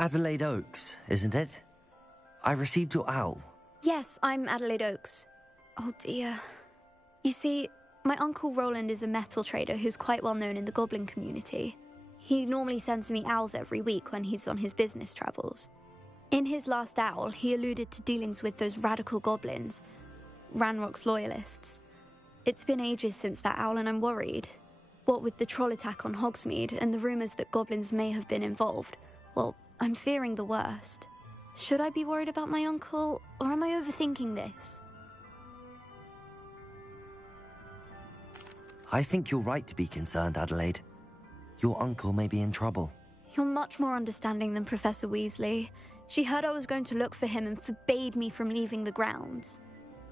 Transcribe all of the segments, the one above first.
Adelaide Oaks, isn't it? I received your owl. Yes, I'm Adelaide Oaks. Oh dear. You see, my Uncle Roland is a metal trader who's quite well known in the goblin community. He normally sends me owls every week when he's on his business travels. In his last owl, he alluded to dealings with those radical goblins, Ranrock's loyalists. It's been ages since that owl and I'm worried. What with the troll attack on Hogsmeade and the rumours that goblins may have been involved, well, I'm fearing the worst. Should I be worried about my uncle, or am I overthinking this? I think you're right to be concerned, Adelaide. Your uncle may be in trouble. You're much more understanding than Professor Weasley. She heard I was going to look for him and forbade me from leaving the grounds.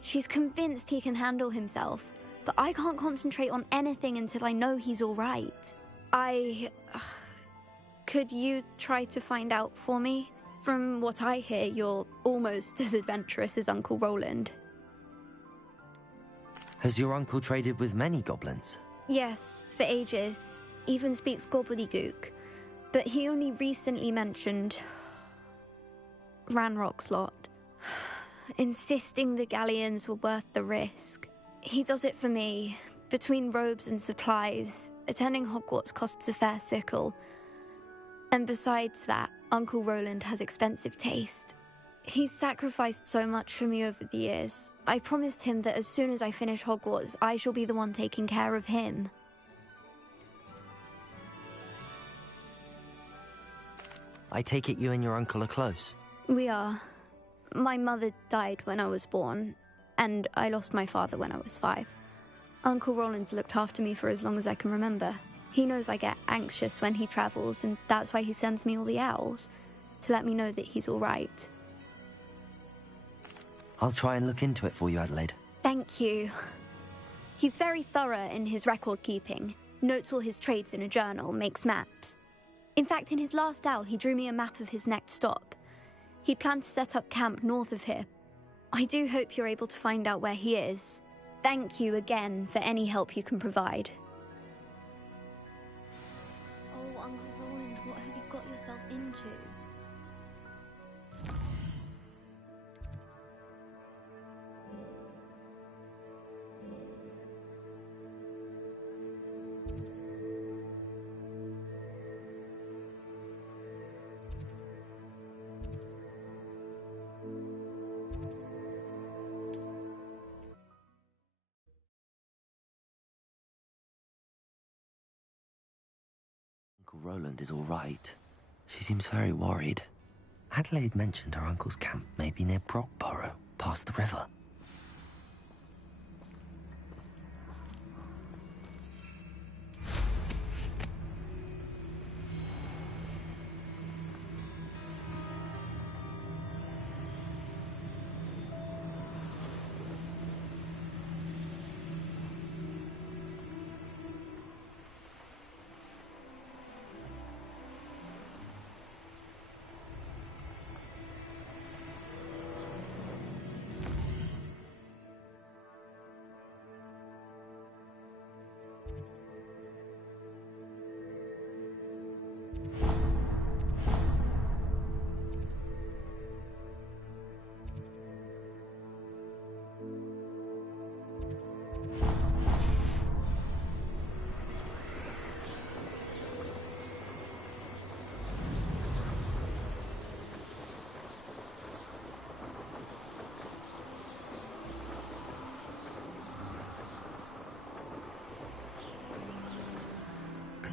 She's convinced he can handle himself, but I can't concentrate on anything until I know he's all right. Could you try to find out for me? From what I hear, you're almost as adventurous as Uncle Roland. Has your uncle traded with many goblins? Yes, for ages. Even speaks gobbledygook. But he only recently mentioned Ranrock's lot, insisting the galleons were worth the risk. He does it for me. Between robes and supplies, attending Hogwarts costs a fair sickle. And besides that, Uncle Roland has expensive taste. He's sacrificed so much for me over the years. I promised him that as soon as I finish Hogwarts, I shall be the one taking care of him. I take it you and your uncle are close? We are. My mother died when I was born, and I lost my father when I was 5. Uncle Roland's looked after me for as long as I can remember. He knows I get anxious when he travels, and that's why he sends me all the owls, to let me know that he's all right. I'll try and look into it for you, Adelaide. Thank you. He's very thorough in his record keeping, notes all his trades in a journal, makes maps. In fact, in his last owl, he drew me a map of his next stop. He planned to set up camp north of here. I do hope you're able to find out where he is. Thank you again for any help you can provide. Oh, Uncle Roland, what have you got yourself into? Uncle Roland is all right. She seems very worried. Adelaide mentioned her uncle's camp may be near Brockborough, past the river.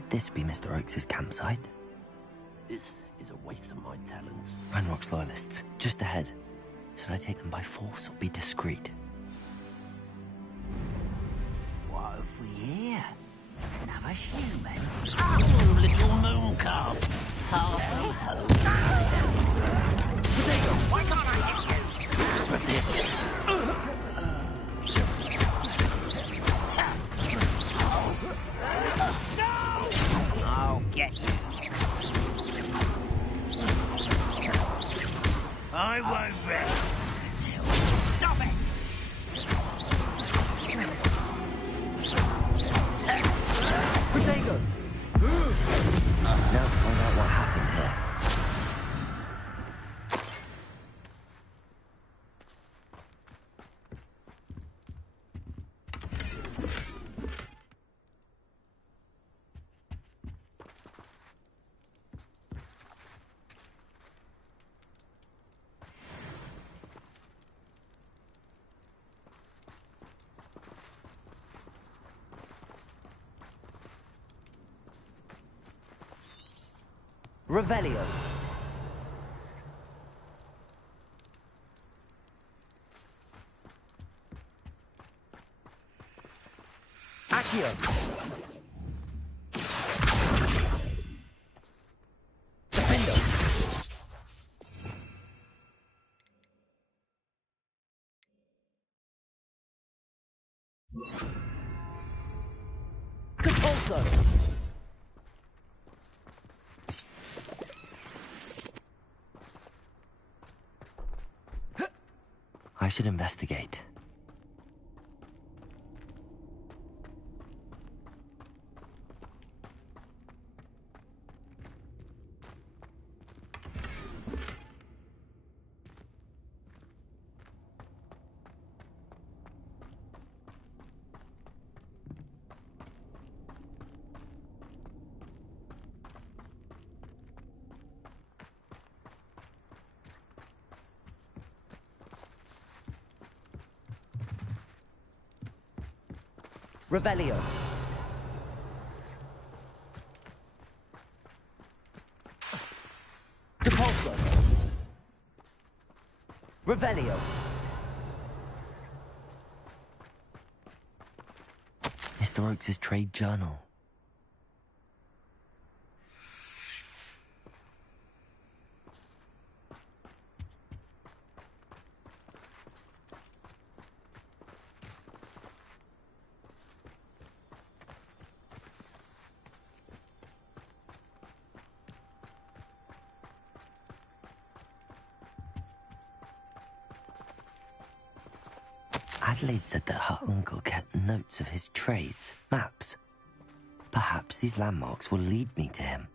Could this be Mr. Oakes' campsite? This is a waste of my talents. Ranrock's loyalists, just ahead. Should I take them by force or be discreet? What have we here? Another human? Oh, little moon calf! Ho, why can't I hit you? No! I'll get you. I won't rest until... Stop it! Protego! Now to find out what happened here. Revelio. Accio. Defendo. Compulso. I should investigate. Revelio. Depulso. Revelio. Mr. Oakes' trade journal. Adelaide said that her uncle kept notes of his trades, maps. Perhaps these landmarks will lead me to him.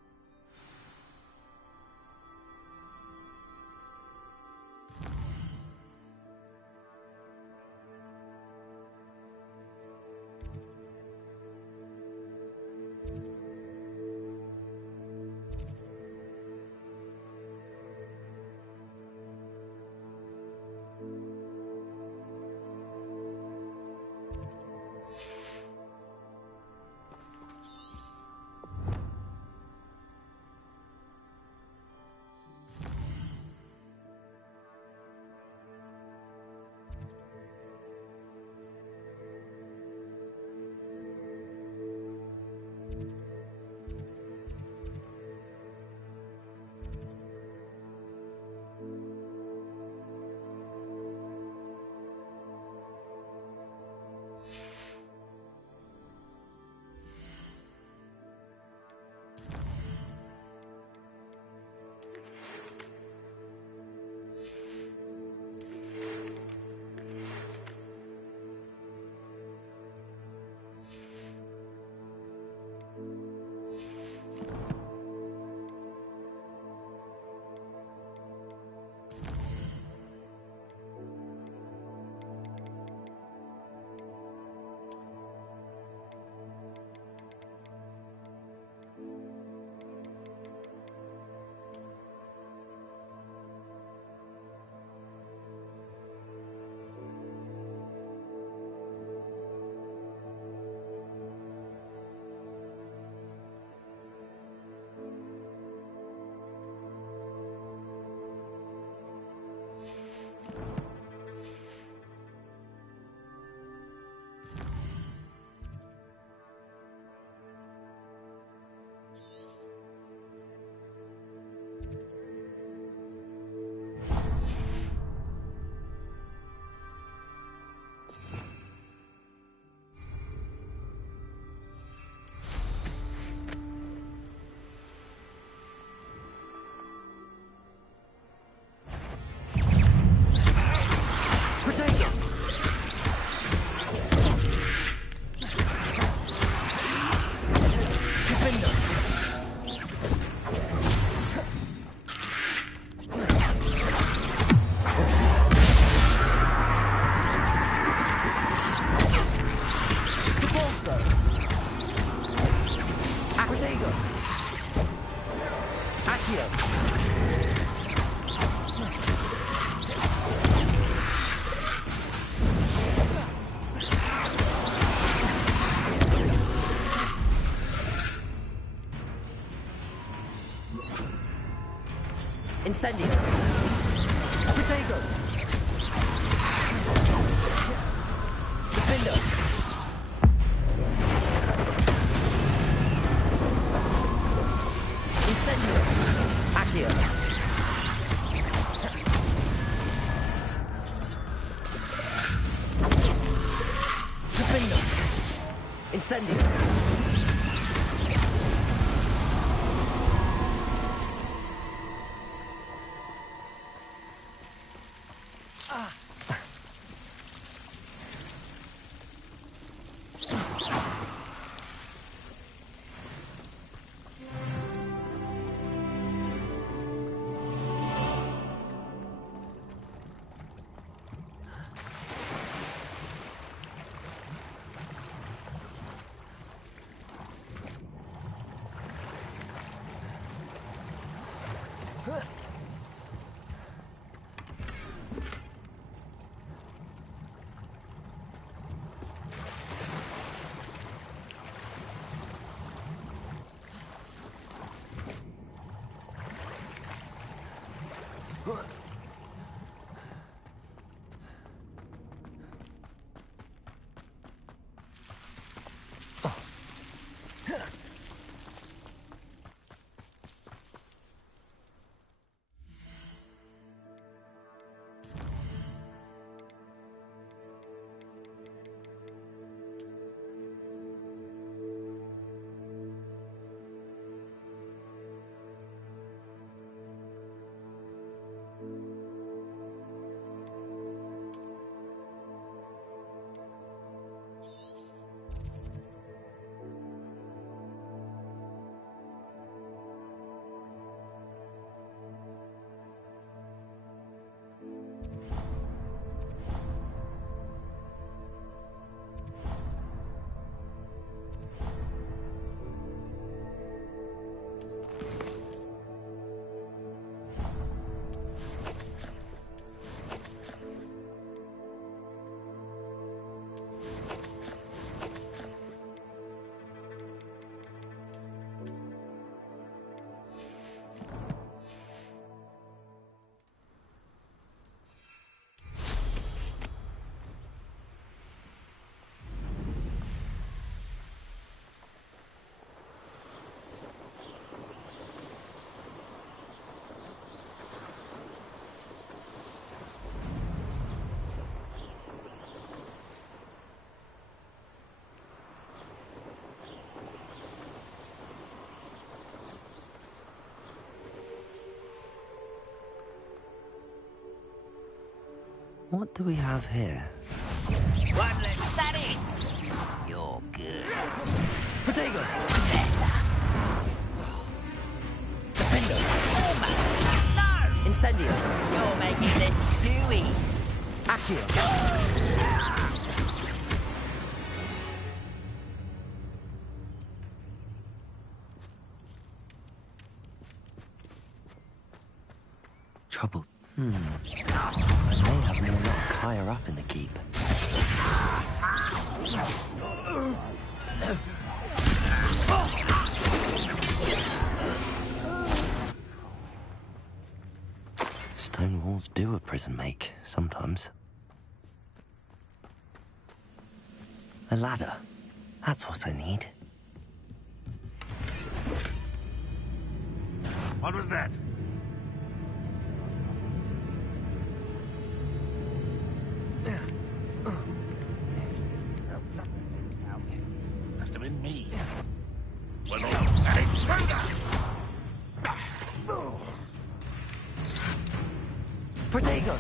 Incendio! Potato! Defendo! Incendio! Accio! Defendo! Incendio! What do we have here? One left. Is that it? You're good. Protego! Better. Defendo! Almost. No! Incendio! You're making this too easy. Accio! Trouble. I may have more luck higher up in the keep. Stone walls do a prison make, sometimes. A ladder. That's what I need. What was that? Must have been me. Well, hey, Protego!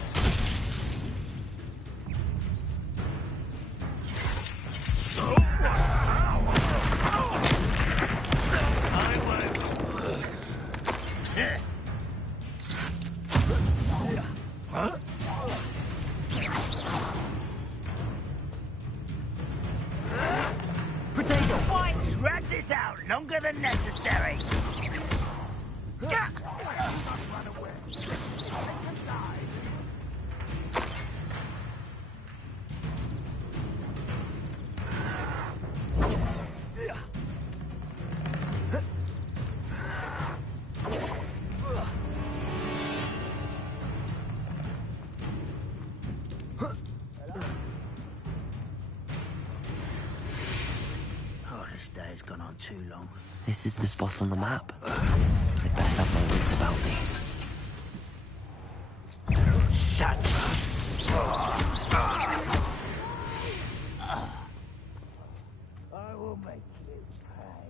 Why drag this out longer than necessary? Oh, this day's gone on too long. This is the spot on the map. I'd best have my wits about me. Shut I will make you pay.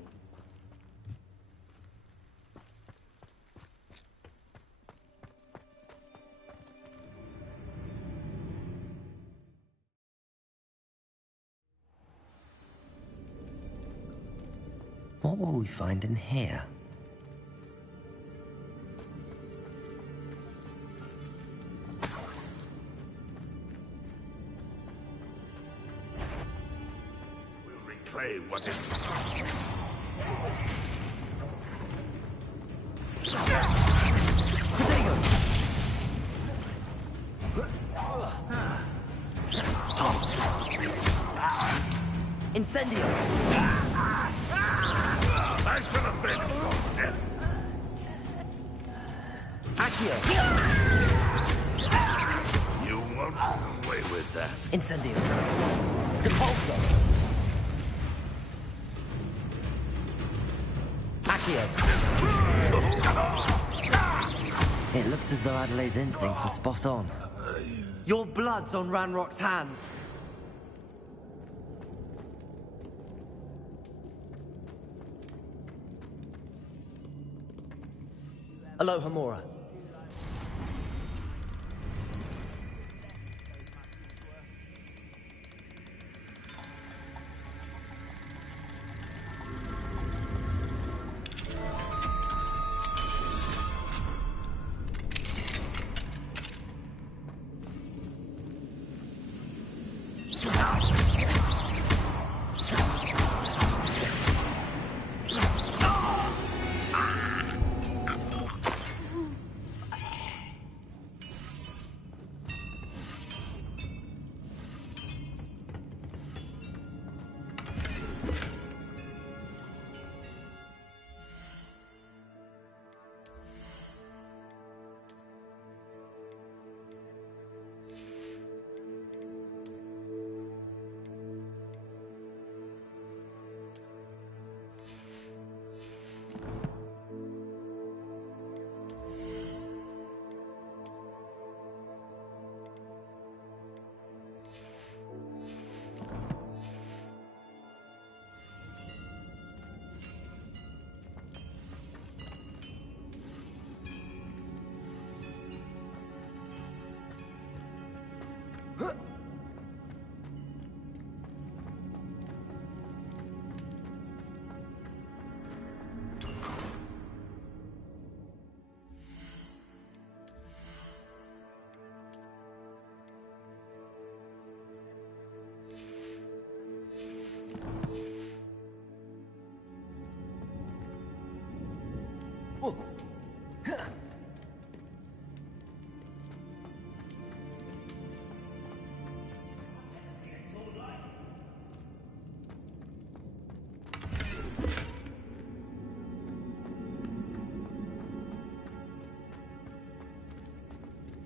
What will we find in here? We'll reclaim what is... Incendio! I shall avenge your death! Accio! You won't get away with that. Incendio! Depulso! Accio! It looks as though Adelaide's instincts were spot on. Your blood's on Ranrock's hands. Alohomora.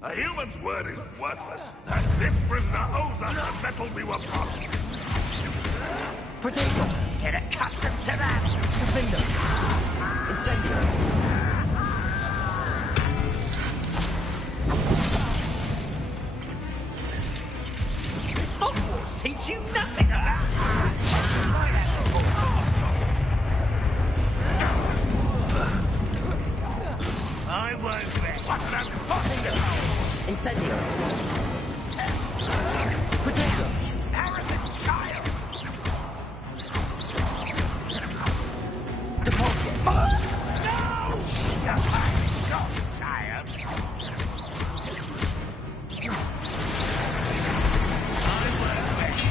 A human's word is worthless, and this prisoner owes us the metal we were promised. Protego! Get accustomed to that! Defender! Incendio! Does Hogwarts teach you nothing about... I won't rest. What's that fucking... Incendio! Protego! Arrogant child! Depulso! No! You're so tired. I won't rest.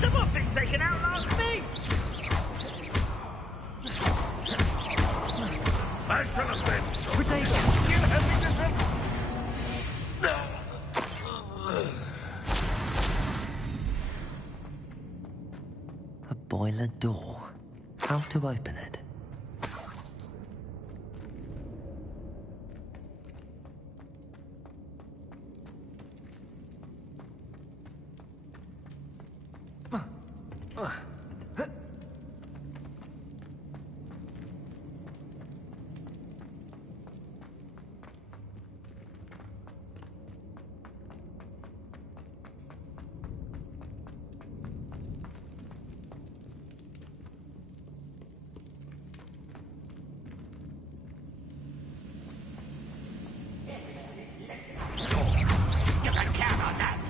Someone thinks they can outlast me! I shall avenge your Protego! You have me disappointed. A boiler door. How to open it?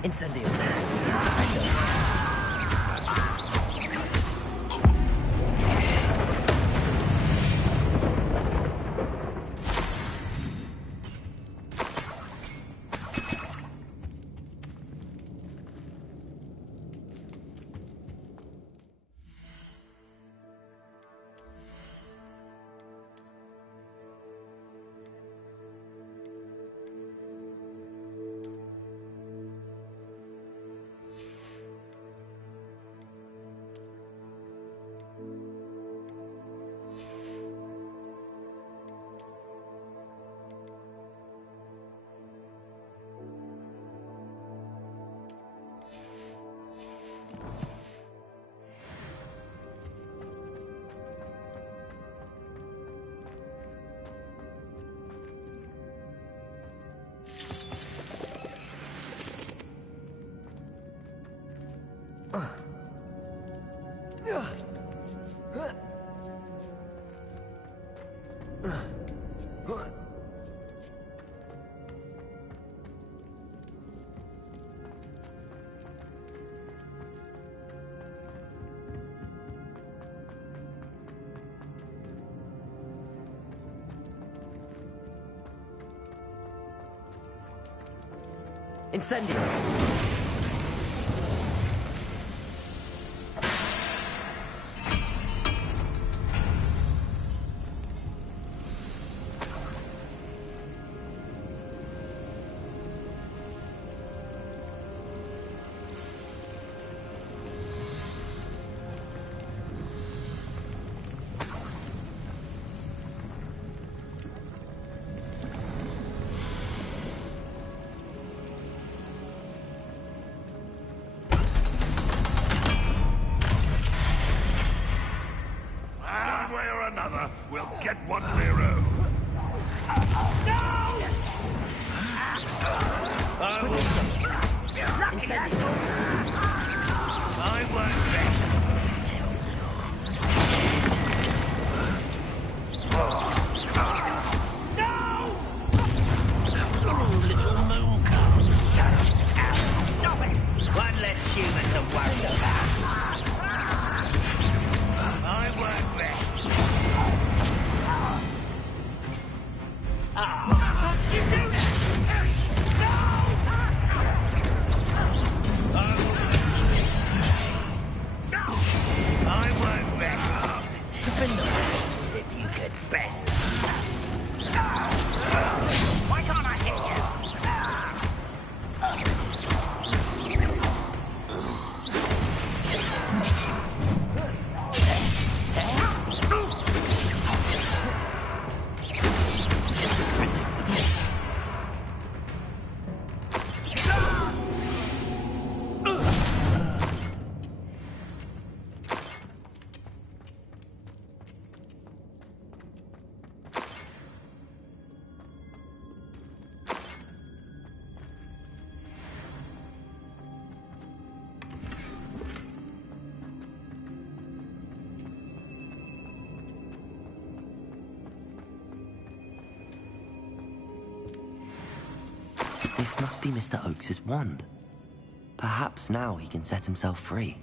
Incendio. Incendio! One way or another, we'll get what we're owed. I will. I won't rest. No! Oh, little moon girl. Shut up. Stop it. One less human to worry about. I won't rest. You do that! No! I won't rest. As if you could best. Why can't I hit you? This must be Mr. Oakes's wand. Perhaps now he can set himself free.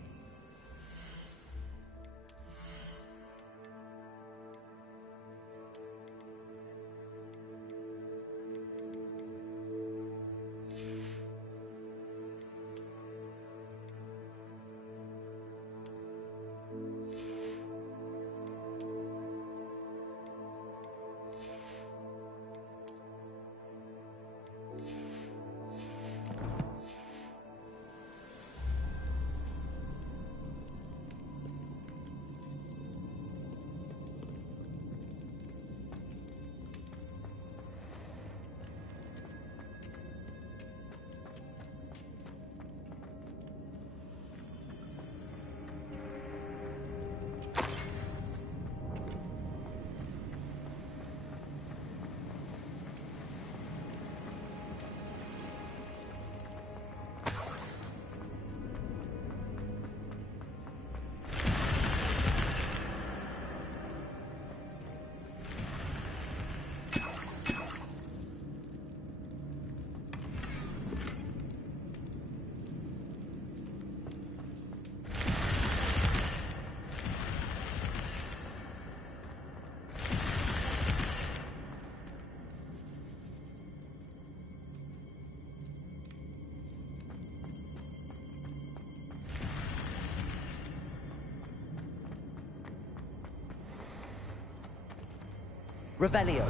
Revelio.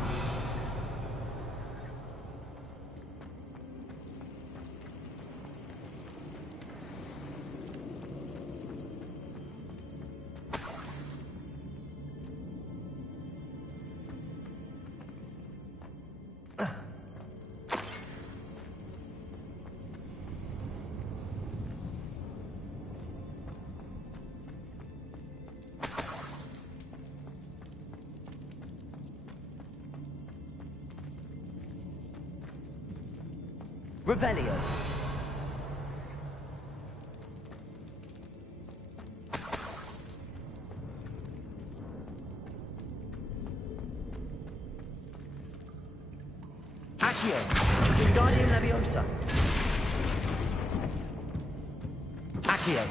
Revelio. Accio. Wingardium Leviosa. Accio.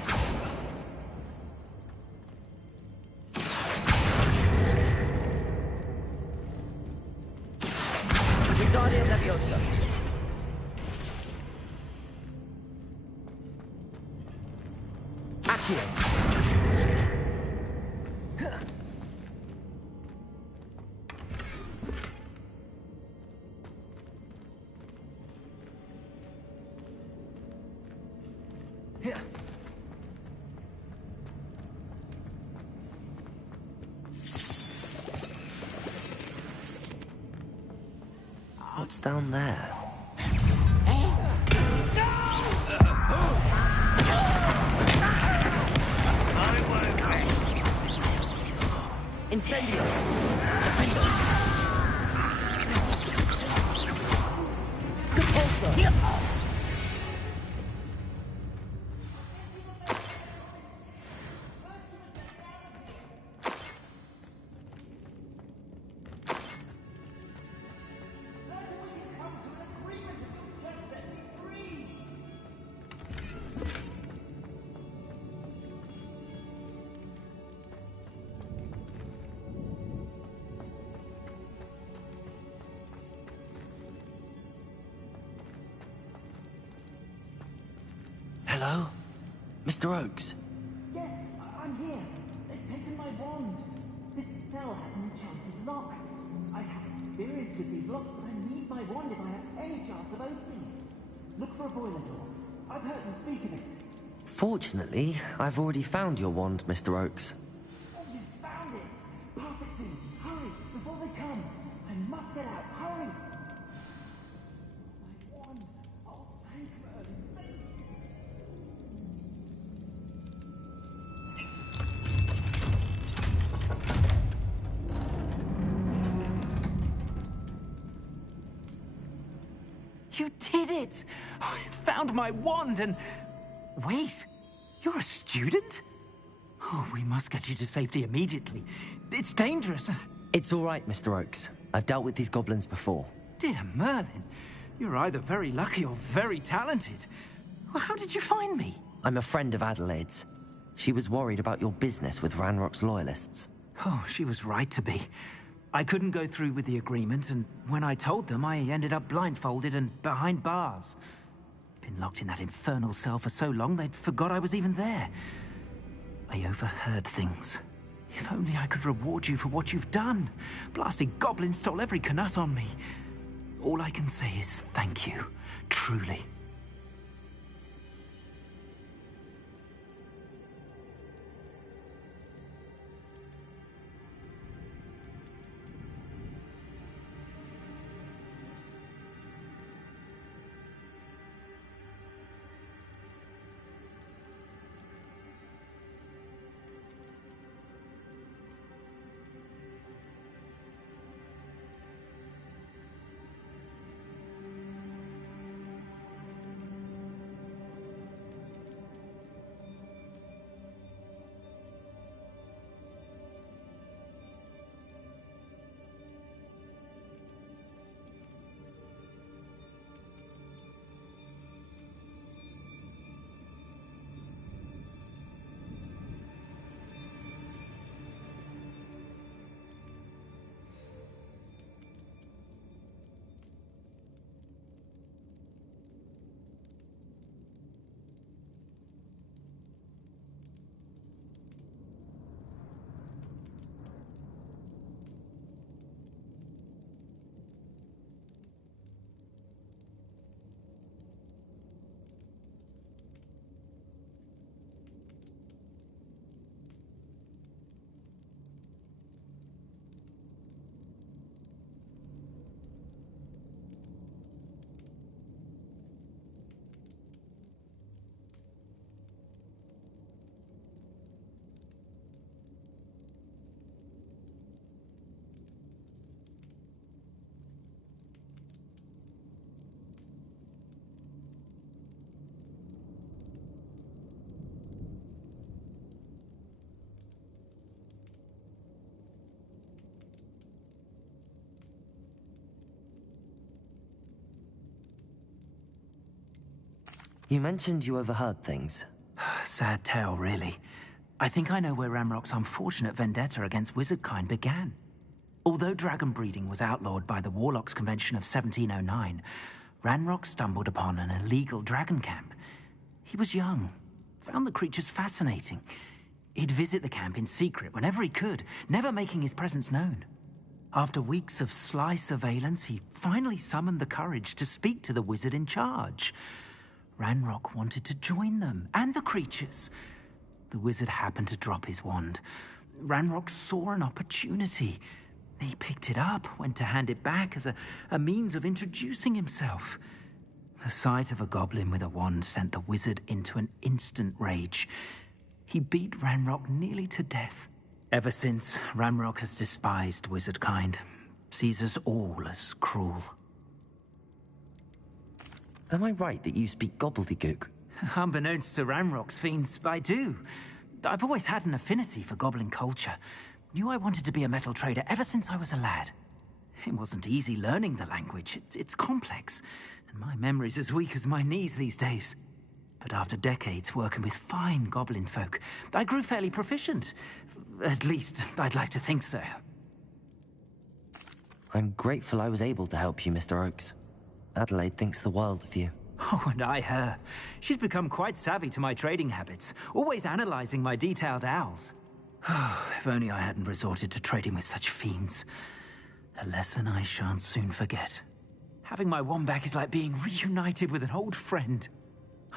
Wingardium Leviosa. Accio. What's down there? Incendio! Defendo! Compulsor! Hello? Mr. Oakes? Yes, I'm here. They've taken my wand. This cell has an enchanted lock. I have experience with these locks, but I need my wand if I have any chance of opening it. Look for a boiler door. I've heard them speak of it. Fortunately, I've already found your wand, Mr. Oakes. Oh, you found it! Pass it to me. Hurry, before they come. I must get out. Hurry! My wand. Oh, thank Merlin. Thank you. You did it! I found my wand and... Wait, you're a student? Oh, we must get you to safety immediately. It's dangerous. It's all right, Mr. Oakes. I've dealt with these goblins before. Dear Merlin, you're either very lucky or very talented. Well, how did you find me? I'm a friend of Adelaide's. She was worried about your business with Ranrock's loyalists. Oh, she was right to be. I couldn't go through with the agreement, and when I told them, I ended up blindfolded and behind bars. Been locked in that infernal cell for so long, they'd forgot I was even there. I overheard things. If only I could reward you for what you've done. Blasted goblin stole every Knut on me. All I can say is thank you, truly. You mentioned you overheard things. Sad tale, really. I think I know where Ranrock's unfortunate vendetta against wizardkind began. Although dragon breeding was outlawed by the Warlocks Convention of 1709, Ranrock stumbled upon an illegal dragon camp. He was young, found the creatures fascinating. He'd visit the camp in secret whenever he could, never making his presence known. After weeks of sly surveillance, he finally summoned the courage to speak to the wizard in charge. Ranrock wanted to join them, and the creatures. The wizard happened to drop his wand. Ranrock saw an opportunity. He picked it up, went to hand it back as a means of introducing himself. The sight of a goblin with a wand sent the wizard into an instant rage. He beat Ranrock nearly to death. Ever since, Ranrock has despised wizardkind, sees us all as cruel. Am I right that you speak gobbledygook? Unbeknownst to Ranrock's fiends, I do. I've always had an affinity for goblin culture. Knew I wanted to be a metal trader ever since I was a lad. It wasn't easy learning the language. It's complex, and my memory's as weak as my knees these days. But after decades working with fine goblin folk, I grew fairly proficient. At least, I'd like to think so. I'm grateful I was able to help you, Mr. Oakes. Adelaide thinks the world of you. Oh, and I her. She's become quite savvy to my trading habits, always analyzing my detailed owls. If only I hadn't resorted to trading with such fiends. A lesson I shan't soon forget. Having my wand back is like being reunited with an old friend.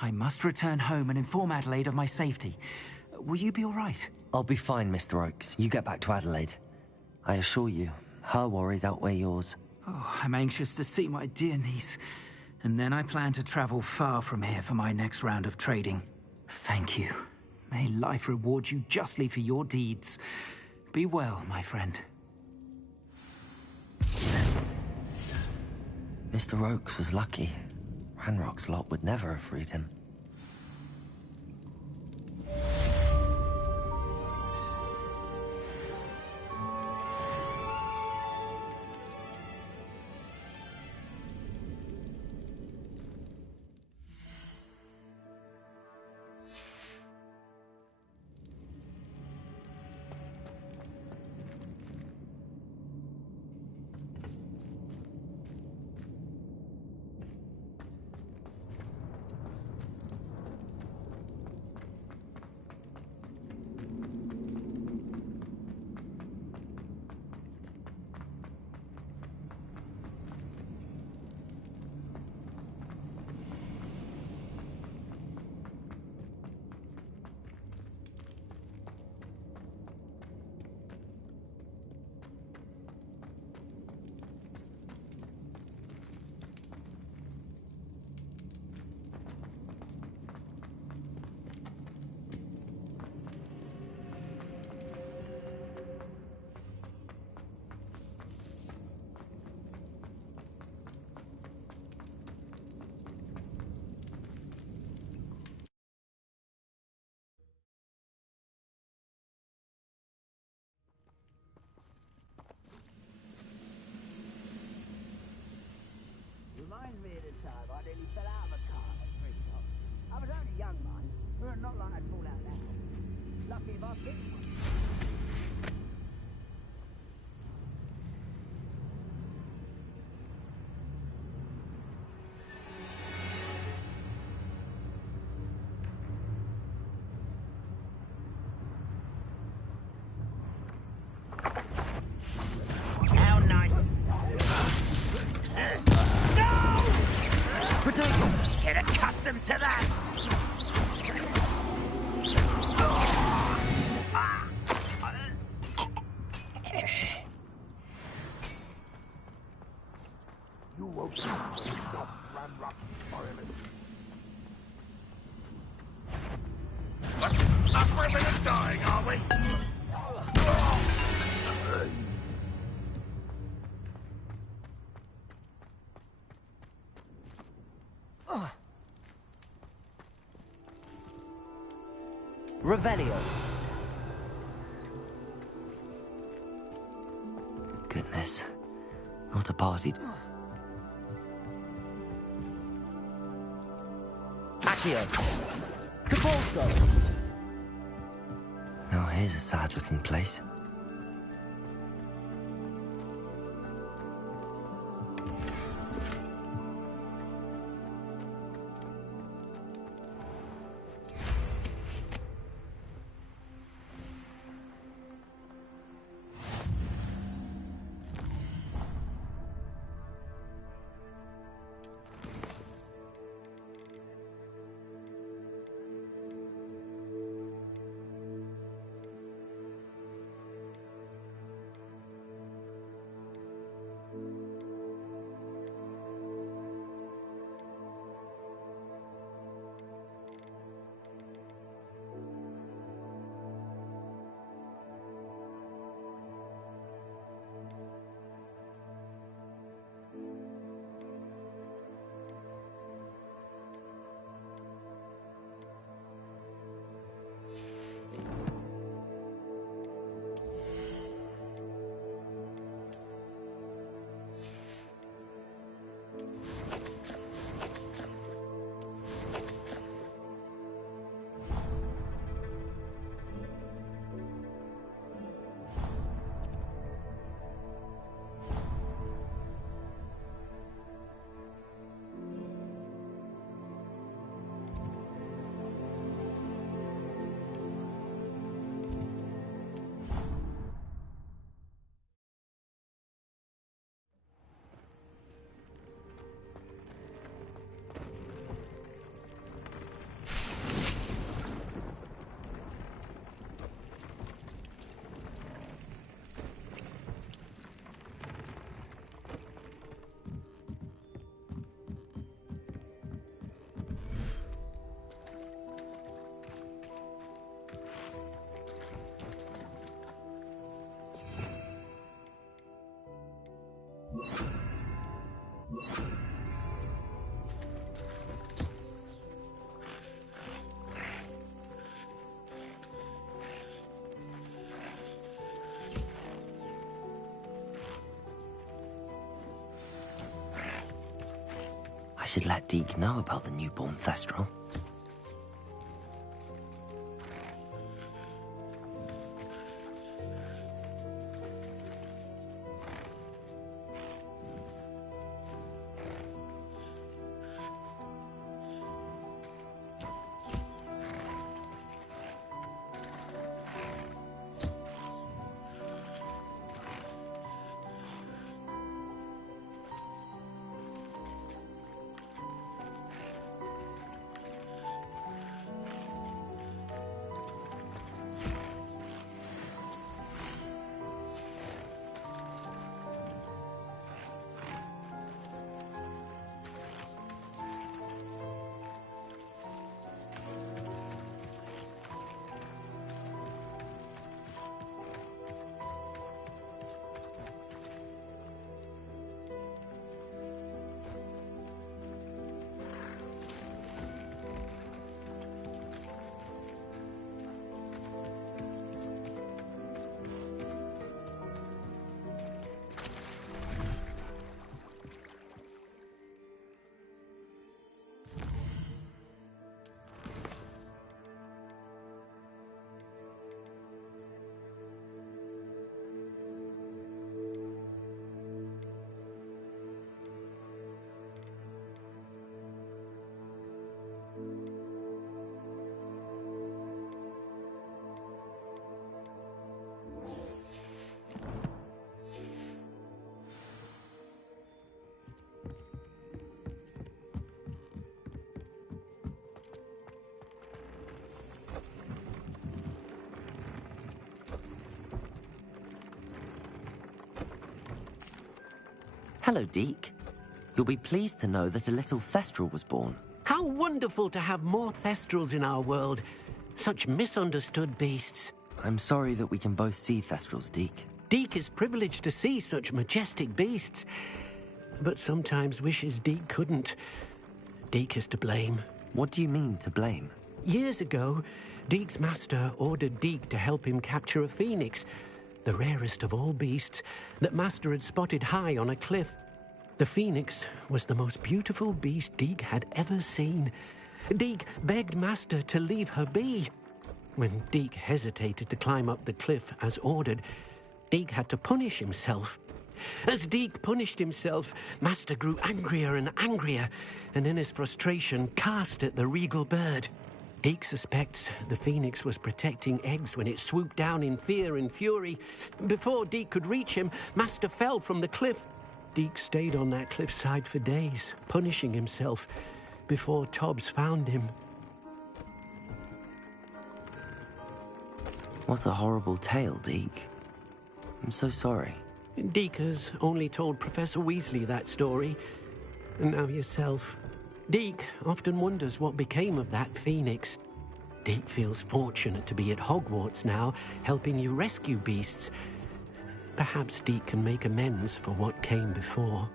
I must return home and inform Adelaide of my safety. Will you be all right? I'll be fine, Mr. Oakes. You get back to Adelaide. I assure you, her worries outweigh yours. Oh, I'm anxious to see my dear niece. And then I plan to travel far from here for my next round of trading. Thank you. May life reward you justly for your deeds. Be well, my friend. Mr. Oakes was lucky. Ranrock's lot would never have freed him. Reminds me of the time I nearly fell out of a car at 3 o'clock. I was only young, mind, but not like I'd fall out now. Lucky if I kicked one. How nice. Get accustomed to that! You won't stop Ranrock violence. Up for a minute dying, are we? Revelio. Goodness. Not a party. Accio. Capulso. Now here's a sad-looking place. I should let Deke know about the newborn Thestral. Hello, Deke. You'll be pleased to know that a little Thestral was born. How wonderful to have more Thestrals in our world. Such misunderstood beasts. I'm sorry that we can both see Thestrals, Deke. Deke is privileged to see such majestic beasts, but sometimes wishes Deke couldn't. Deke is to blame. What do you mean, to blame? Years ago, Deke's master ordered Deke to help him capture a phoenix, the rarest of all beasts, that master had spotted high on a cliff. The phoenix was the most beautiful beast Deke had ever seen, Deke begged Master to leave her be. When Deke hesitated to climb up the cliff as ordered, Deke had to punish himself. As Deke punished himself, Master grew angrier and angrier, and in his frustration cast at the regal bird. Deke suspects the phoenix was protecting eggs when it swooped down in fear and fury. Before Deke could reach him, Master fell from the cliff. Deke stayed on that cliffside for days, punishing himself, before Tobbs found him. What a horrible tale, Deke. I'm so sorry. Deke has only told Professor Weasley that story, and now yourself. Deke often wonders what became of that phoenix. Deke feels fortunate to be at Hogwarts now, helping you rescue beasts. Perhaps Deke can make amends for what came before.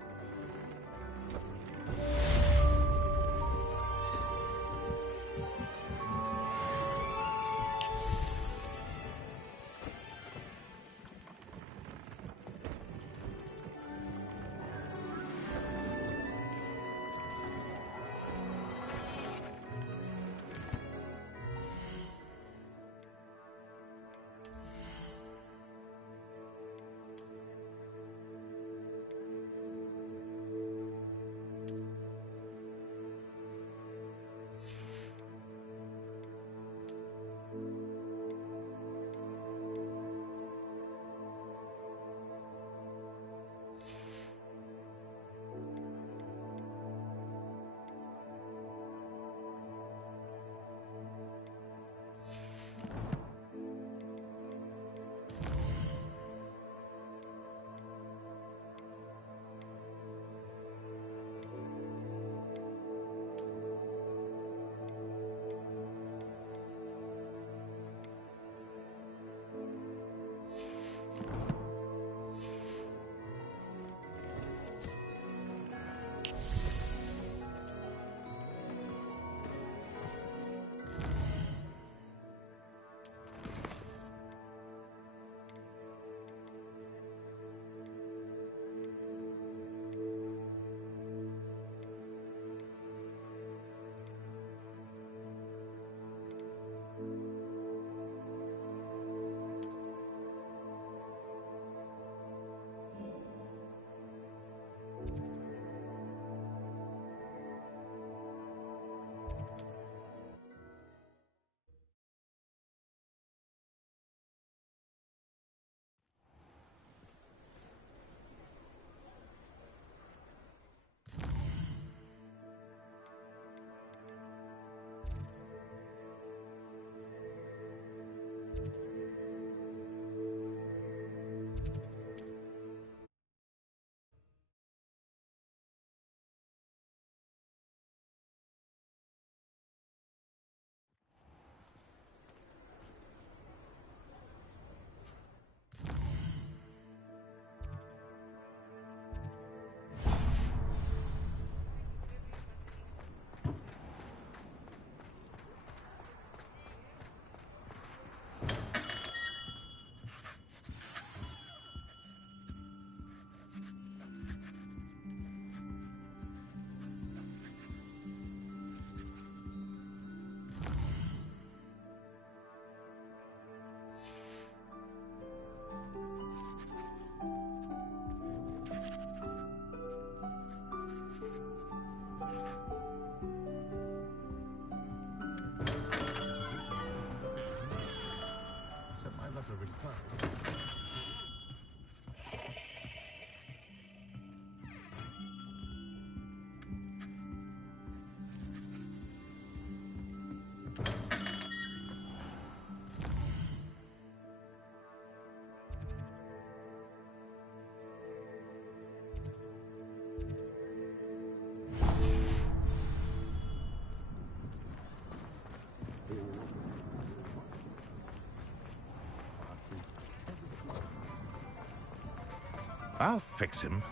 I'll fix him.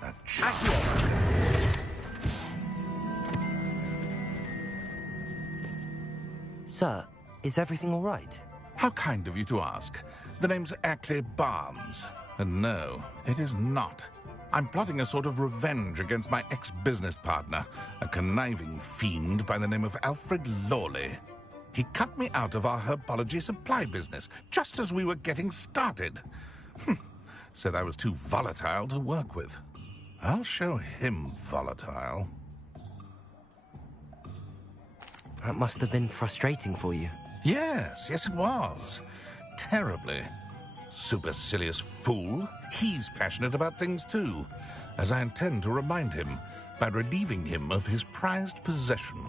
That Sir, is everything all right? How kind of you to ask. The name's Ackley Barnes. And no, it is not. I'm plotting a sort of revenge against my ex-business partner, a conniving fiend by the name of Alfred Lawley. He cut me out of our herbology supply business just as we were getting started. Said I was too volatile to work with. I'll show him volatile. That must have been frustrating for you. Yes, it was. Terribly. Supercilious fool. He's passionate about things too, as I intend to remind him by relieving him of his prized possession.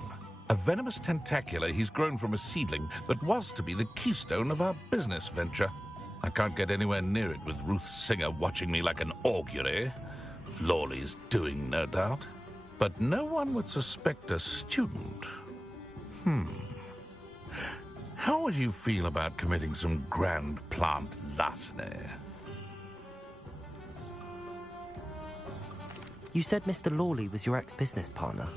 A venomous tentacula he's grown from a seedling that was to be the keystone of our business venture. I can't get anywhere near it with Ruth Singer watching me like an augury. Lawley's doing, no doubt. But no one would suspect a student. How would you feel about committing some grand plant larceny? You said Mr. Lawley was your ex-business partner.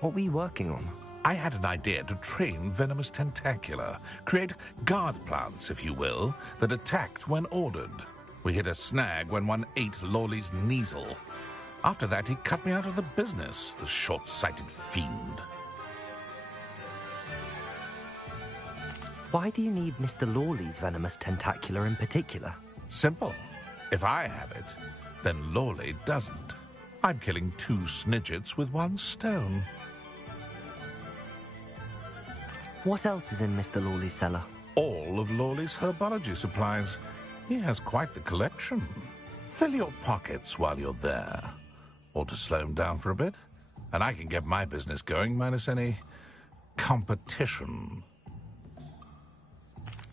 What were you working on? I had an idea to train venomous tentacula, create guard plants, if you will, that attacked when ordered. We hit a snag when one ate Lawley's Kneasel. After that, he cut me out of the business, the short-sighted fiend. Why do you need Mr. Lawley's venomous tentacula in particular? Simple. If I have it, then Lawley doesn't. I'm killing two snidgets with one stone. What else is in Mr. Lawley's cellar? All of Lawley's herbology supplies. He has quite the collection. Fill your pockets while you're there. Or to slow him down for a bit. And I can get my business going minus any competition.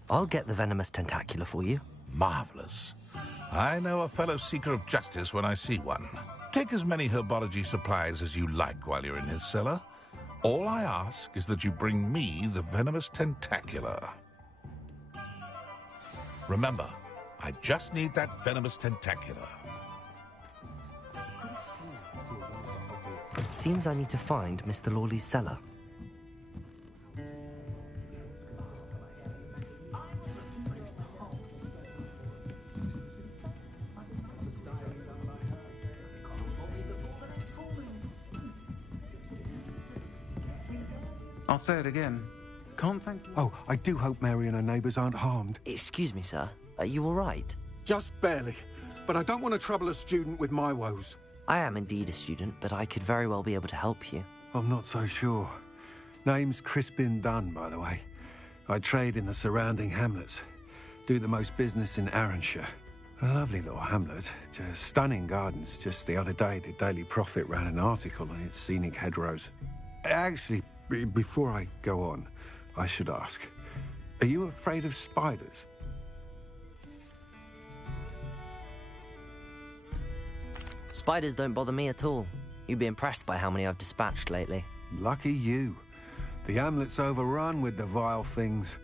I'll get the venomous tentacula for you. Marvelous. I know a fellow seeker of justice when I see one. Take as many herbology supplies as you like while you're in his cellar. All I ask is that you bring me the venomous tentacula. Remember, I just need that venomous tentacula. It seems I need to find Mr. Lawley's cellar. I'll say it again. Can't thank you. Oh, I do hope Mary and her neighbours aren't harmed. Excuse me, sir. Are you all right? Just barely. But I don't want to trouble a student with my woes. I am indeed a student, but I could very well be able to help you. I'm not so sure. Name's Crispin Dunn, by the way. I trade in the surrounding hamlets. Do the most business in Arranshire. A lovely little hamlet. Just stunning gardens. Just the other day, the Daily Prophet ran an article on its scenic hedgerows. Actually, before I go on, I should ask, are you afraid of spiders? Spiders don't bother me at all. You'd be impressed by how many I've dispatched lately. Lucky you. The hamlet's overrun with the vile things,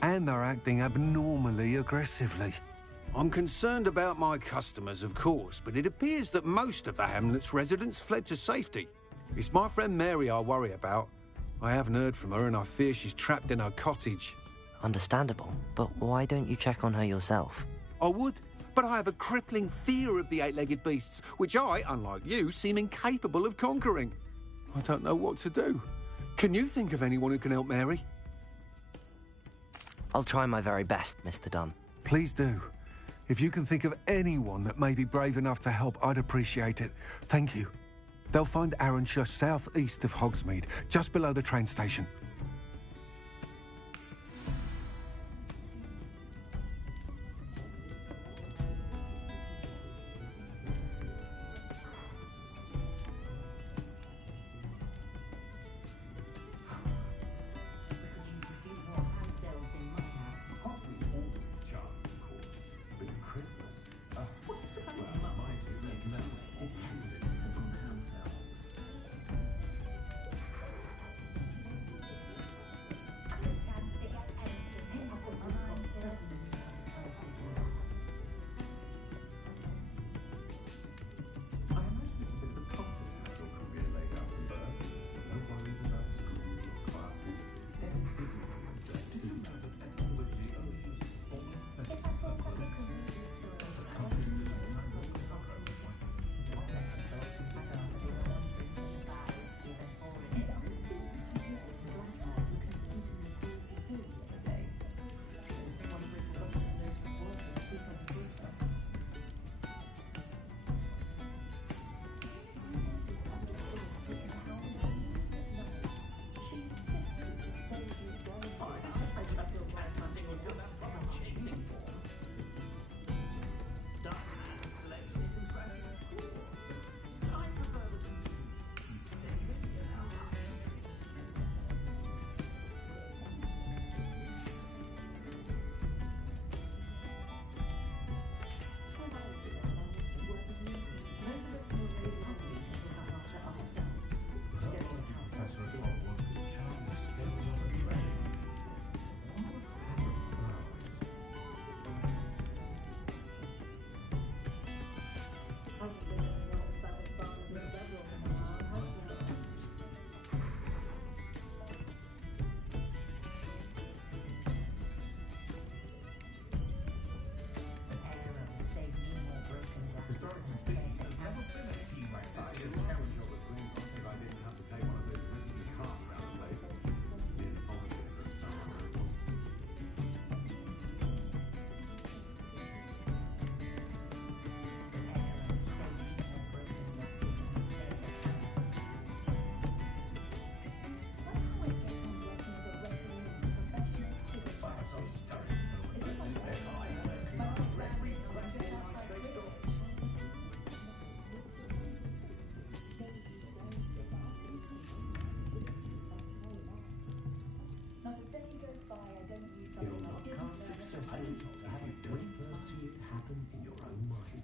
and they're acting abnormally aggressively. I'm concerned about my customers, of course, but it appears that most of the hamlet's residents fled to safety. It's my friend Mary I worry about. I haven't heard from her, and I fear she's trapped in her cottage. Understandable, but why don't you check on her yourself? I would, but I have a crippling fear of the eight-legged beasts, which I, unlike you, seem incapable of conquering. I don't know what to do. Can you think of anyone who can help Mary? I'll try my very best, Mr. Dunn. Please do. If you can think of anyone that may be brave enough to help, I'd appreciate it. Thank you. They'll find Arranshire southeast of Hogsmeade, just below the train station. You'll not come successfully if you don't first see it happen in your own mind.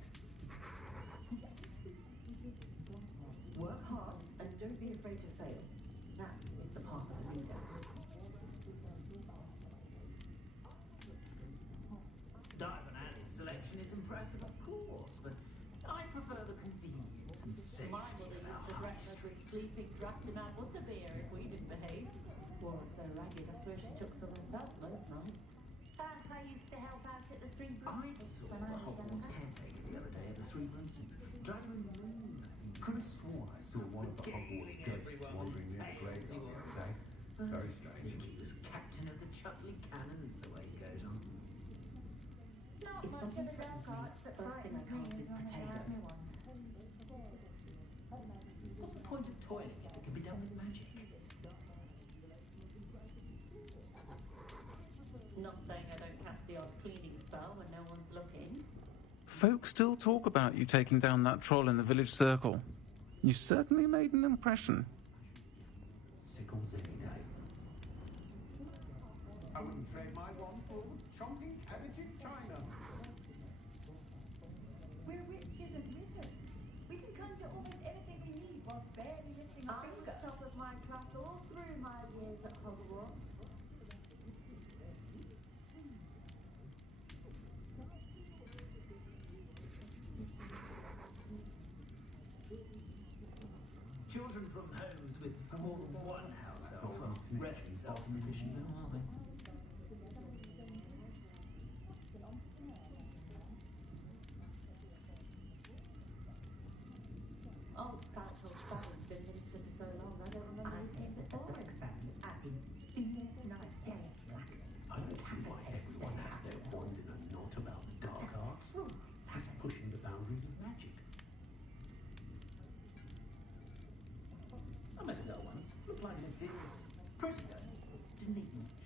Work hard and don't be afraid to fail. That is the path of the leader. Dive and Ali's selection is impressive, of course, but I prefer the convenience and safety. My mother used to threaten us with sleeping draft in our butterbeer if we didn't behave. Wore us so ragged, I swear she took some herself most nights. I used to help out at the Three I Brothers saw when the I was Hogwarts younger. caretaker the other day at the Three Brothers. Dragon Moon. Could have sworn I saw one of the Hogwarts ghosts wandering near the graveyard the other day. Very strange. He was captain of the Chutley Cannons, the way he goes on. Not If much of something a dark threatens art, me, but first thing I frightens cast me is as long as you potato. have me one. What's the point of toiling if it can be done with magic? Not saying I don't cast the odd cleaning spell when no one's looking. Folks still talk about you taking down that troll in the village circle. You certainly made an impression. Sickles any day. I wouldn't trade my one for chomping cabbage in China. We're witches and wizards. We can conjure almost anything we need while barely lifting a I was finger. top of my class all through my years at Hogwarts. Children from homes with more than one household are rarely self-sufficient, though, are they? Oh, Battle Baron's been minister for so long, I don't remember anything before it. I don't see why everyone has their wand in a knot about the dark arts. That's pushing the boundaries of magic. I met a girl once. Looked like Miss Venus. Pretty girl. Didn't need much.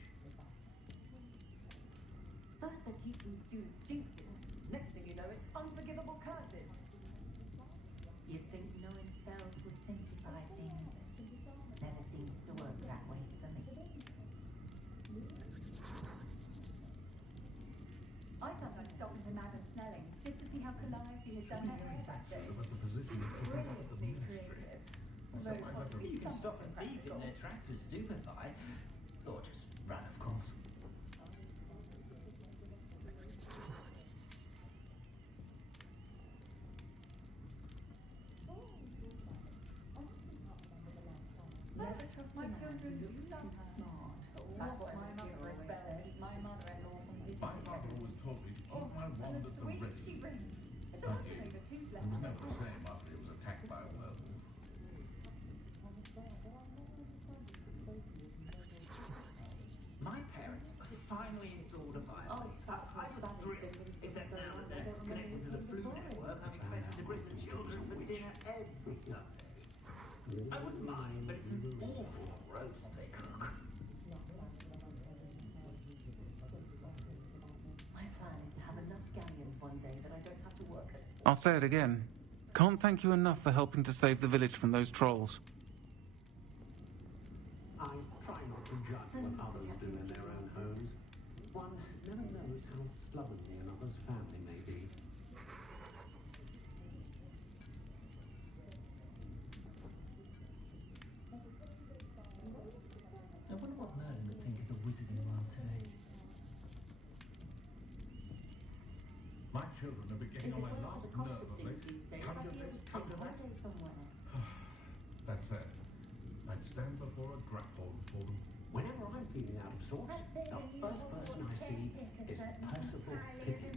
First they're teaching students jinxes. Next thing you know, it's unforgivable curses. You'd think knowing spells would simplify things. Never seems to work that way for me. I sometimes stop into Madam Snelling just to see how Calliope has done her hair that day. But the position is to pick up the Brilliantly ministry. creative. So I got to You can stop a thief in their tracks with stupefy. Or just run, of course. Never trust my children. You sound smart. That's what my mother always said. My mother-in-law from visiting. My father always told me to keep my wand And at the the sweet ready. she brings. It's a I wonder did. over two It left. was never the same after he was attacked by a werewolf. My parents finally installed a fireplace. I was thrilled. Except now that they're connected to the Blue Network, I'm expected to bring the children for dinner every Sunday. I wouldn't mind, but it's an awful roast they cook. My plan is to have enough galleons one day that I don't have to work at. I'll say it again. Can't thank you enough for helping to save the village from those trolls. I try not to judge what others do in their own homes. One never knows how slovenly another's family may be. I wonder what Merlin would think of the wizarding world today. My children are beginning on my last nerve of late. Conjure this, conjure that. That said, I'd stand before a grapple for them. Whenever I'm feeling out of sorts, the first person I see is Percival Pippin.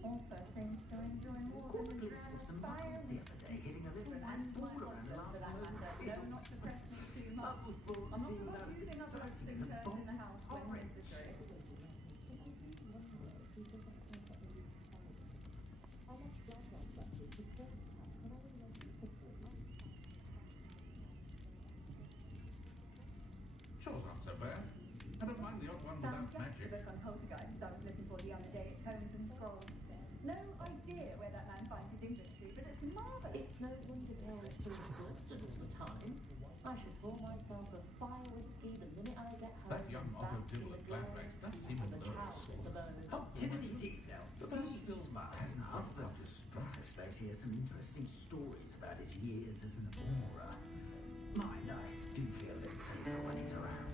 All first things to enjoy more than the Glimpse drown of some fire. muggles the other day, hitting a little And ball my around the monsters, for that last matter. No, not to press me too much. Muggles brought I'm not seemed about out using other exciting extinctors and in the house when orange. necessary. Chores aren't so bad. I don't mind the odd one Found without Jack, the magic. book on poltergeists I was looking for the other day at Cones and Scrolls. No idea where that man finds his inventory, but it's marvellous. It's no wonder parents feel exhausted all the time. I should pour myself a fire whiskey the minute I get home. That young husband. I suspect he has some interesting stories about his years as an aura. Mind, I do feel a bit safer when he's around.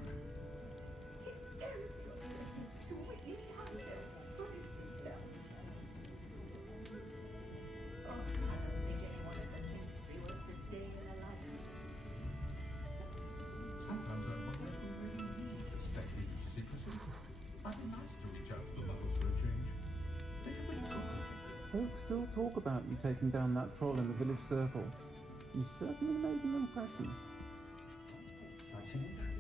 Sometimes I wonder if we really need to stay in secrecy. I'd be nice to reach out to the muggles for a change. They could be good. Folks still talk about you taking down that troll in the village circle. You certainly made an impression. Such an interest.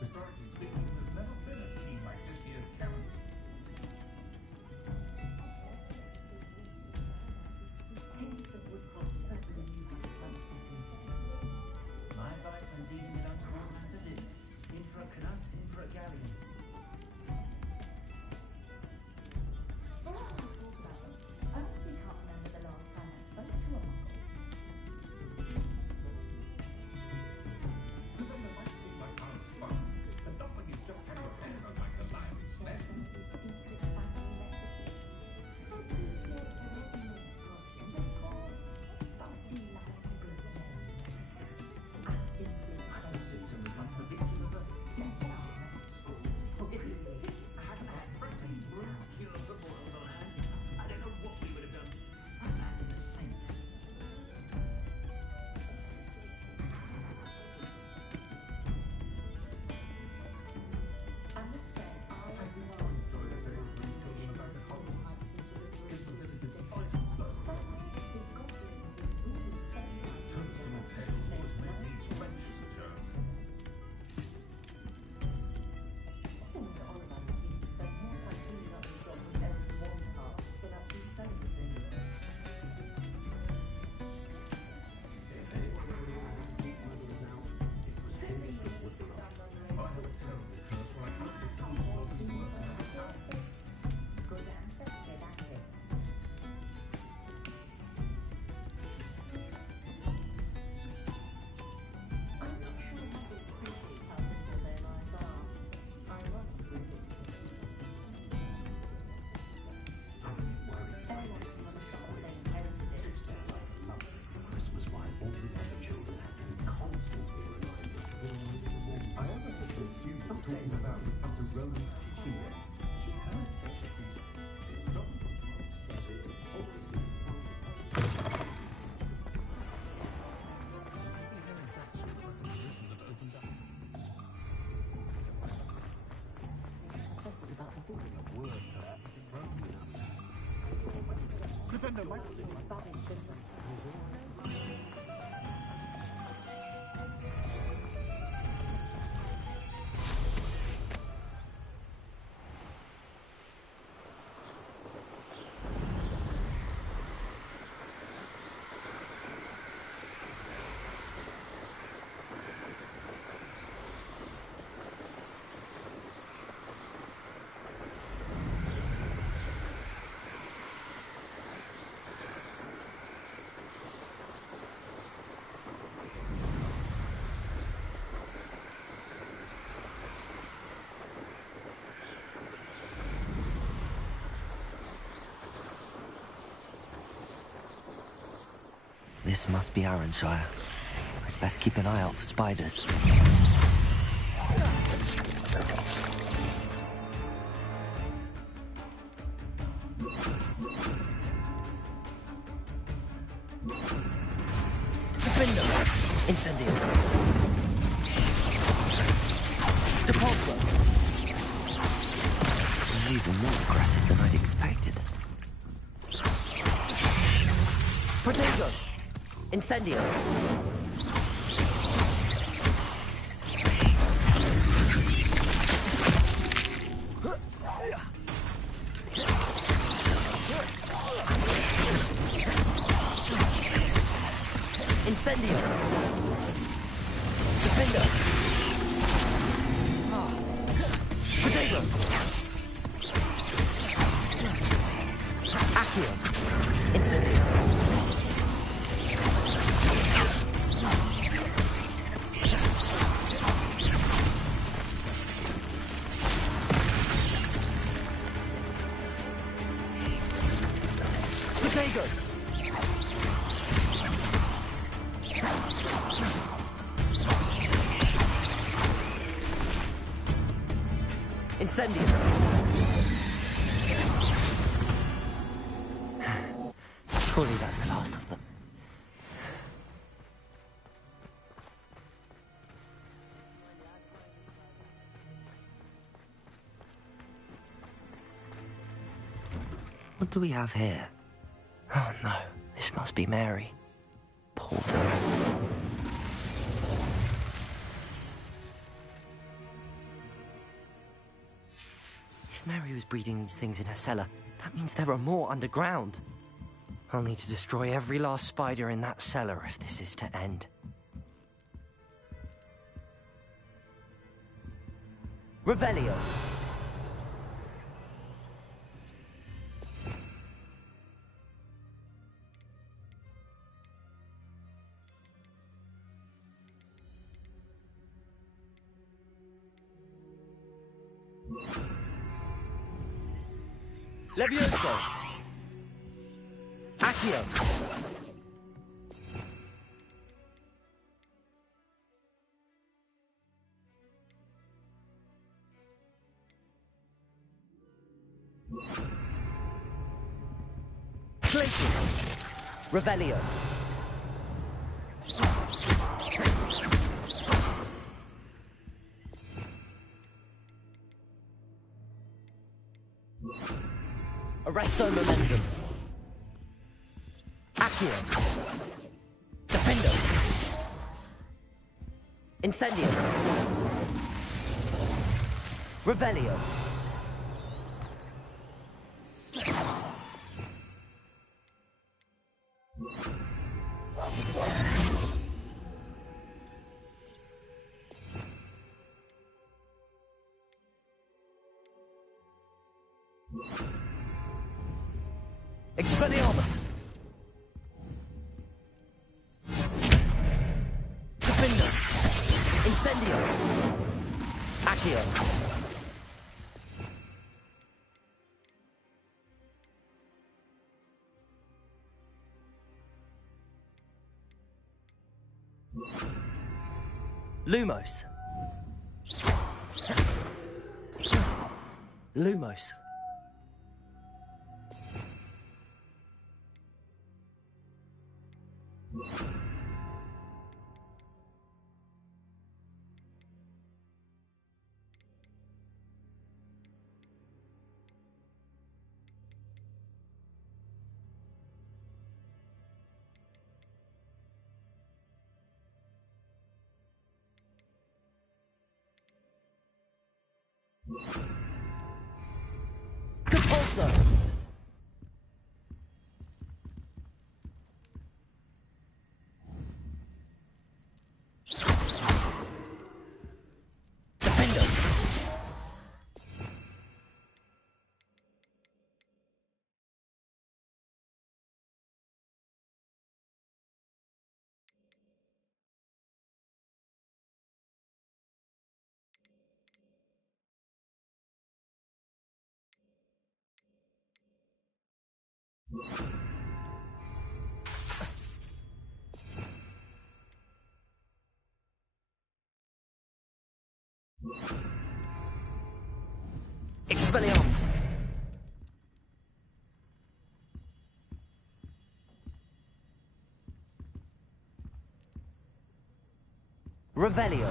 Historically speaking, there's never been a team like this year's calendar. My advice when dealing with untoward matters is infra canus, infra galleon. I honestly can't remember the last time I spoke to a muggle. Remember, might seem like harmless fun, but not when you just have your head on like a lion's nest. I don't know what we would have done. That man is a saint. I must say, I This must be Arranshire. I'd best keep an eye out for spiders. Defender! Incendio! Depulso! They're even more aggressive than I'd expected. Protego! Incendio! Incendio! Defender! Protego! Accio! Incendio! Protego! Incendio! Surely that's the last of them. What do we have here? Oh no, this must be Mary. Poor girl. If Mary was breeding these things in her cellar, that means there are more underground. I'll need to destroy every last spider in that cellar if this is to end. Revelio. Levioso. Accio. Glacius. Revelio. Arresto momentum. Accio. Defendo. Incendio. Revelio. Expelliarmus! Defender! Incendio! Accio! Lumos! Lumos! Compulsor! Defender! Expelliarmus! Revelio!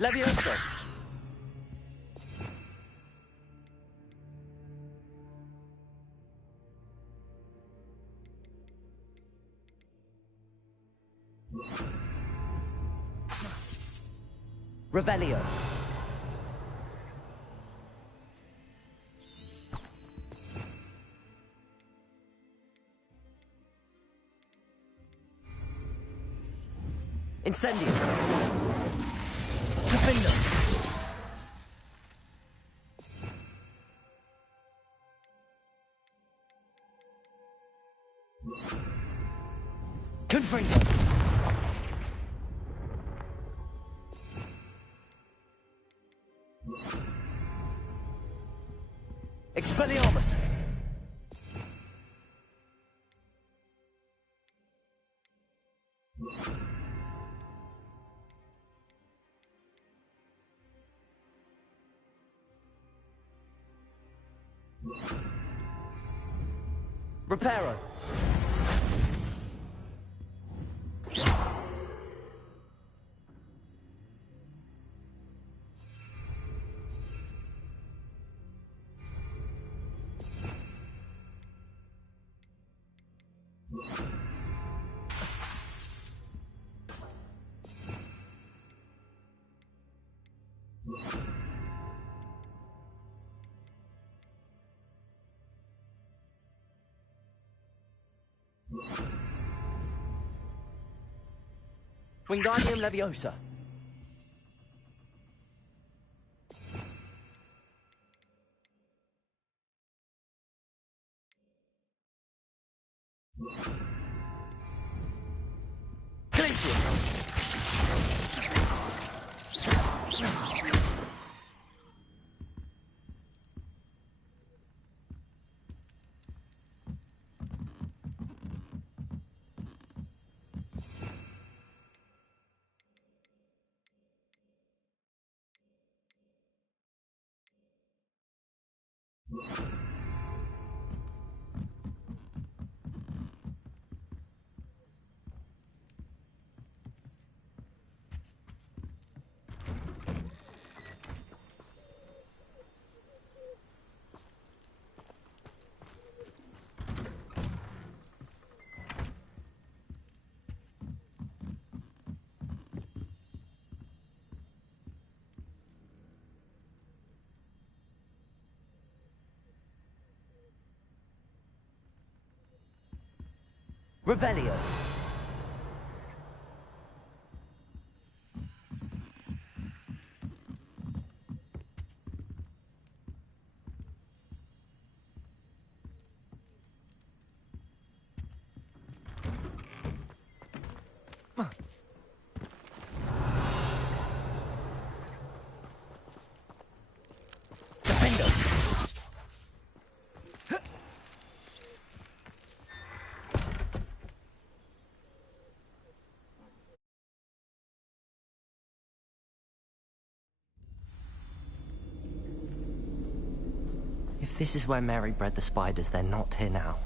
Leviosa! Revelio. Incendio. Defendo. Confringo. Expelliarmus! Reparo! Wingardium Leviosa. Glacius. Revelio. If this is where Mary bred the spiders, they're not here now.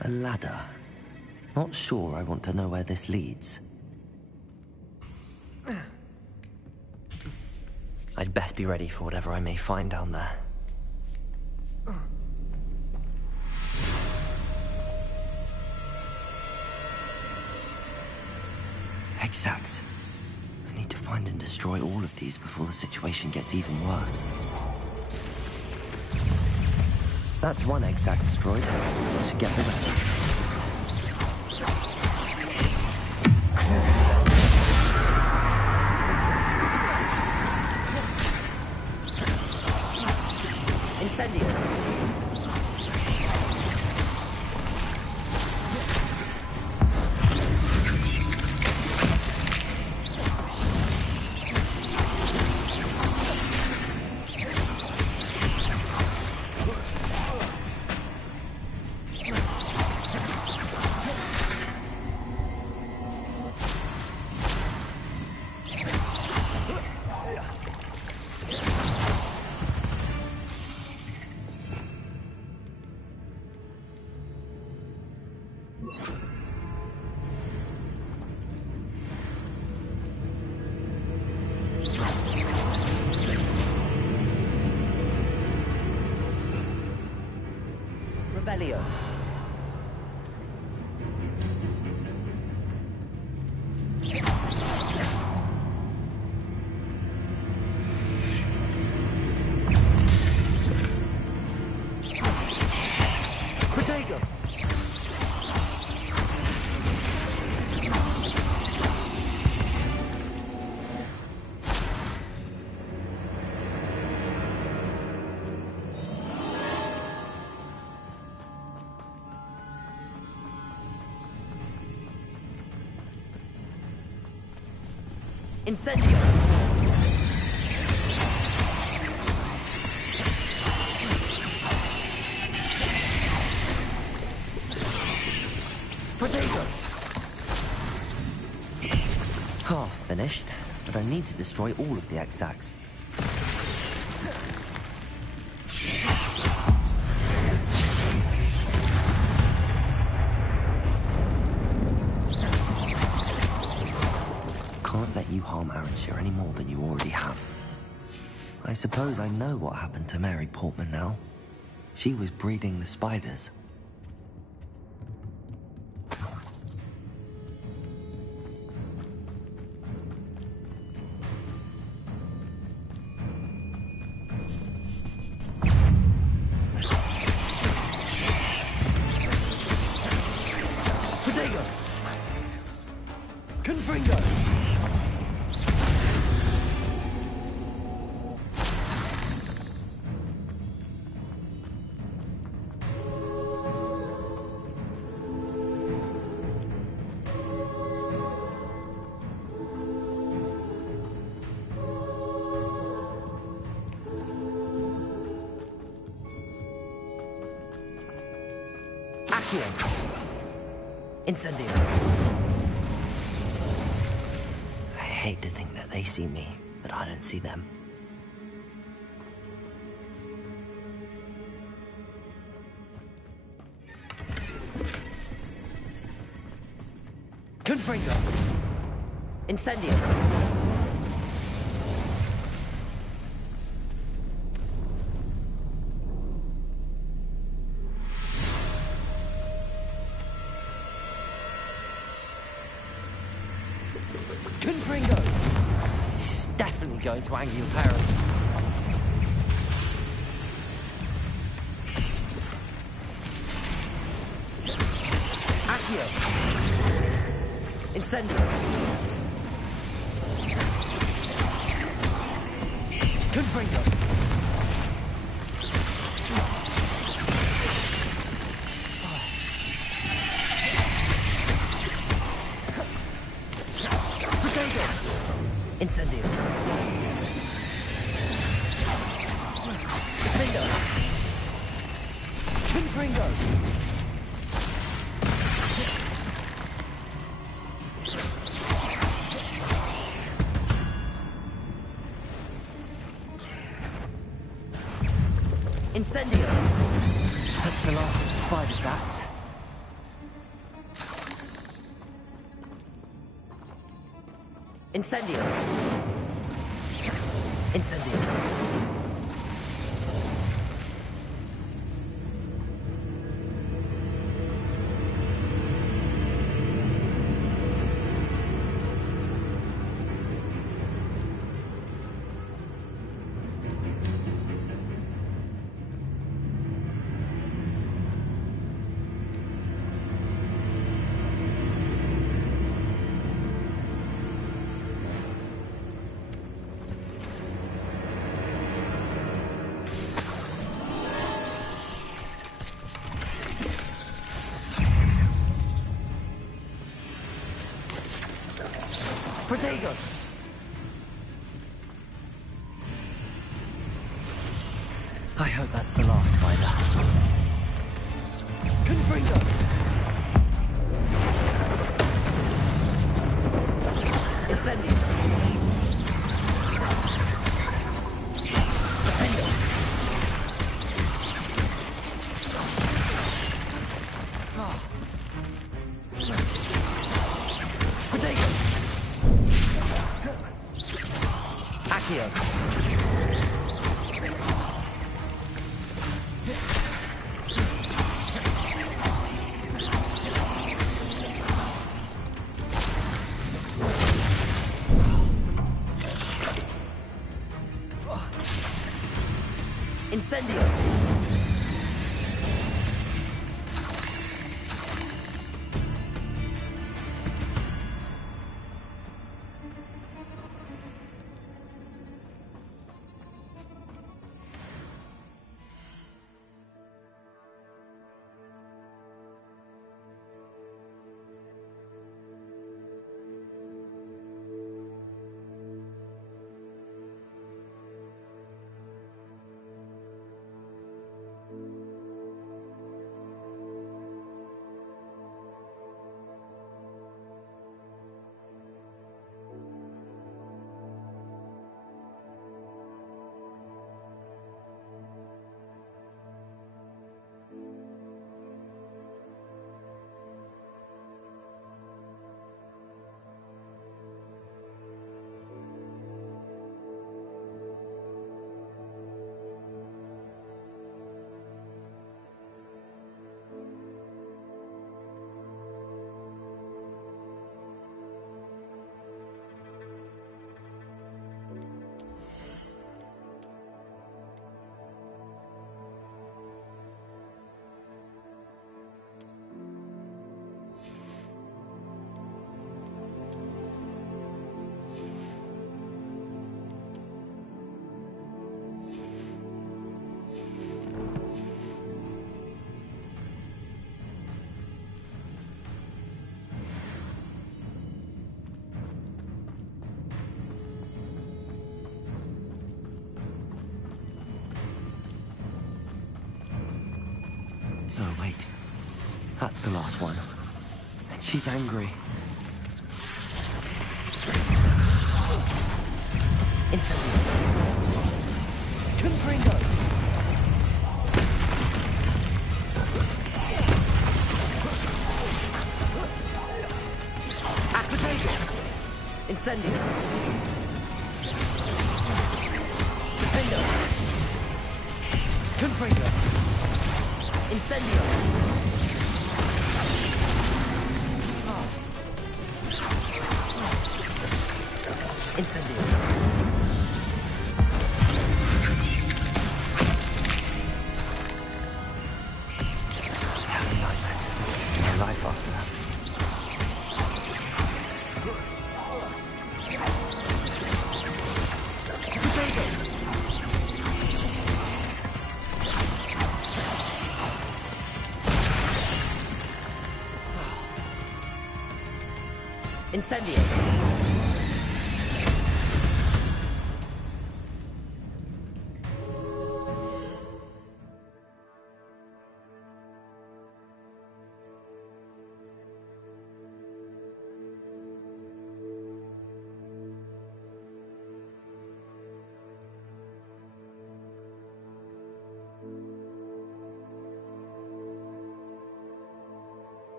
A ladder. Not sure I want to know where this leads. I'd best be ready for whatever I may find down there. Exacts. I need to find and destroy all of these before the situation gets even worse. That's one exact destroyed. Should get the rest. Incendio. Revelio. Protego. Incendio! Protego! Half finished, but I need to destroy all of the exacts. Can't let you harm Arranshire any more than you already have. I suppose I know what happened to Mary Portman now. She was breeding the spiders. Protego! Confringo! Accio! Incendio! I hate to think that they see me, but I don't see them. Confringo! Incendio! Confringo! This is definitely going to anger your parents. Accio! Incendio! Confringo! Protego! Incendio! Lindo! Confringo! Incendio! That's the last of the spider sacks. Incendio! Incendio! Protego! I hope that's the last spider. Confringo! Incendio! Defendo! Protego! Accio! Incendio! No, wait. That's the last one. And she's angry. Incendio! Confringo! Acquitago! Incendio! Defendo! Confringo! Incendio! Incendio! Having nightmares. Wasting my life after that. Incendio!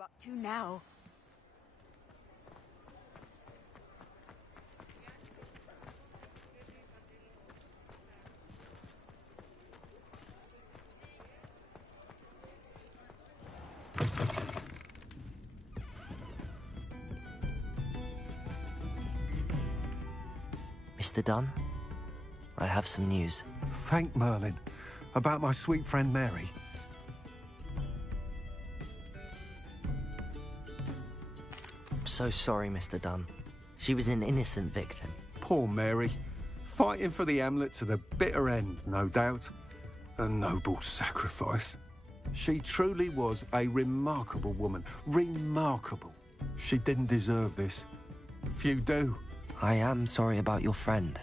you up to now? Mr. Dunn, I have some news. Thank Merlin. About my sweet friend Mary. I'm so sorry, Mr. Dunn. She was an innocent victim. Poor Mary. Fighting for the Hamlet to the bitter end, no doubt. A noble sacrifice. She truly was a remarkable woman. Remarkable. She didn't deserve this. Few do. I am sorry about your friend.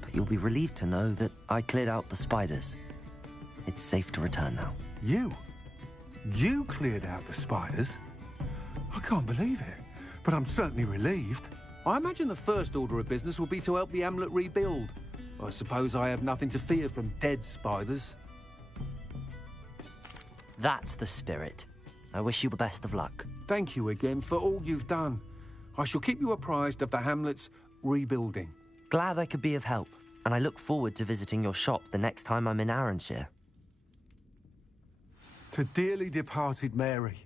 But you'll be relieved to know that I cleared out the spiders. It's safe to return now. You? You cleared out the spiders? I can't believe it, but I'm certainly relieved. I imagine the first order of business will be to help the Hamlet rebuild. I suppose I have nothing to fear from dead spiders. That's the spirit. I wish you the best of luck. Thank you again for all you've done. I shall keep you apprised of the Hamlet's rebuilding. Glad I could be of help, and I look forward to visiting your shop the next time I'm in Arranshire. To dearly departed Mary.